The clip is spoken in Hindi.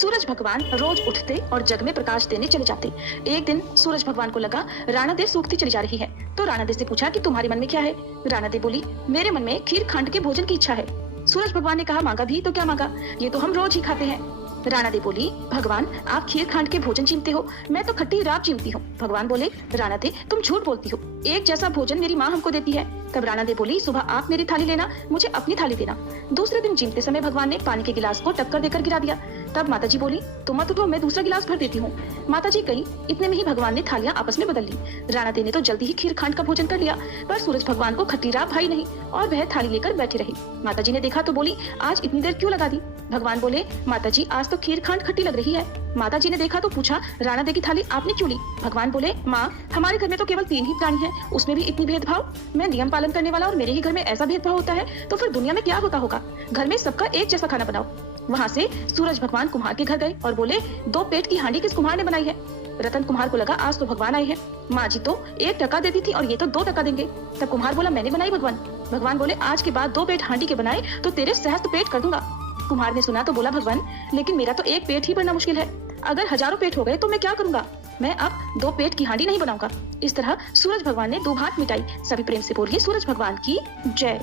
सूरज भगवान रोज उठते और जग में प्रकाश देने चले जाते। एक दिन सूरज भगवान को लगा राणा देव सूखती चली जा रही है, तो राणा देव से पूछा कि तुम्हारे मन में क्या है। राणा देव बोली, मेरे मन में खीर खांड के भोजन की इच्छा है। सूरज भगवान ने कहा, मांगा भी तो क्या मांगा, ये तो हम रोज ही खाते हैं। राणा देव बोली, भगवान आप खीर खांड के भोजन चीमते हो, मैं तो खट्टी राब चीमती हूँ। भगवान बोले, राणा देव तुम झूठ बोलती हो, एक जैसा भोजन मेरी माँ हमको देती है। तब राणा देव बोली, सुबह आप मेरी थाली लेना, मुझे अपनी थाली देना। दूसरे दिन चीमते समय भगवान ने पानी के गिलास को टक्कर देकर गिरा दिया। तब माताजी बोली, तुम मत उठो, मैं दूसरा गिलास भर देती हूँ। माताजी गई, इतने में ही भगवान ने थालियां आपस में बदल ली। राणा देव ने तो जल्दी ही खीर खांड का भोजन कर लिया, पर सूरज भगवान को खट्टी राब भाई नहीं और वह थाली लेकर बैठे रहे। माताजी ने देखा तो बोली, आज इतनी देर क्यों लगा दी। भगवान बोले, माताजी आज तो खीर खांड खट्टी लग रही है। माताजी ने देखा तो पूछा, राणा देव की थाली आपने क्यों ली। भगवान बोले, माँ हमारे घर में तो केवल 3 ही प्राणी हैं, उसमें भी इतनी भेदभाव। मैं नियम पालन करने वाला और मेरे ही घर में ऐसा भेदभाव होता है, तो फिर दुनिया में क्या होता होगा। घर में सबका एक जैसा खाना बनाओ। वहाँ से सूरज भगवान कुम्हार के घर गए और बोले, 2 पेट की हांडी किस कुम्हार ने बनाई है। रतन कुम्हार को लगा आज तो भगवान आए हैं, माँ जी तो 1 टका देती थी और ये तो 2 टका देंगे। तब कुम्हार बोला, मैंने बनाई भगवान। भगवान बोले, आज के बाद 2 पेट हांडी के बनाए तो तेरे सहस्त्र पेट कर दूंगा। कुम्हार ने सुना तो बोला, भगवान लेकिन मेरा तो 1 पेट ही भरना मुश्किल है, अगर हजारों पेट हो गए तो मैं क्या करूंगा, मैं अब 2 पेट की हांडी नहीं बनाऊंगा। इस तरह सूरज भगवान ने 2 भात मिटाई। सभी प्रेम से बोलिए सूरज भगवान की जय।